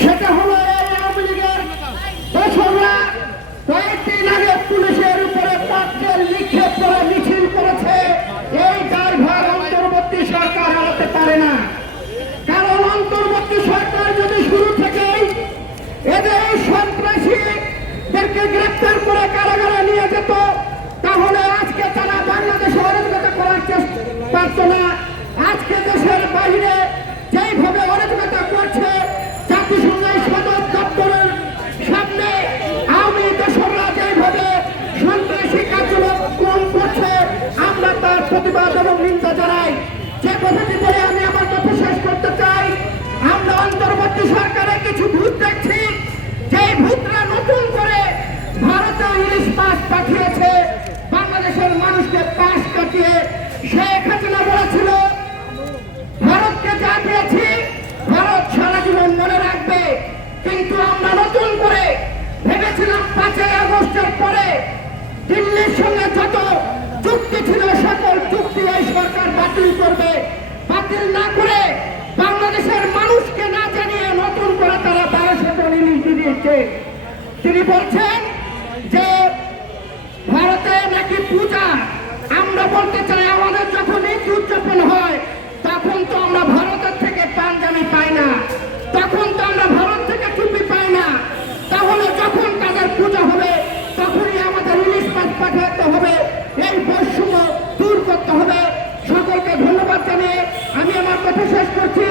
সেটা হলো দেখছি যে ভূতরা নতুন করে ভারতে ইলিশ মাছ পাঠিয়েছে, বাংলাদেশের মানুষকে পাশ কাটিয়ে। শেখ হাসিনা বলেছিল, ভারতকে যা দিয়েছি, ভারত সারা জীবন মনে রাখবে। কিন্তু আমরা নতুন করে ভেবেছিলাম পাঁচই আগস্টের পরে দিল্লির সঙ্গে যত চুক্তি ছিল, সকল চুক্তি এই সরকার বাতিল করবে। দিয়েছেন তিনি বলছেন যে ভারতে নাকি পূজা। আমরা বলতে চাই আমাদের যখন এই উদযাপন হয়, তখন তো আমরা ভারতের থেকে পাঞ্জাবি পাই না। তখন তো আমরা ভারত থেকে টুপি পাই না। তাহলে যখন তাদের পূজা হবে, তখনই আমাদের ইলিশ মাছ পাঠাতে হবে। এই বৈষম্য দূর করতে হবে। সকলকে ধন্যবাদ জানিয়ে আমি আমার কথা শেষ করছি।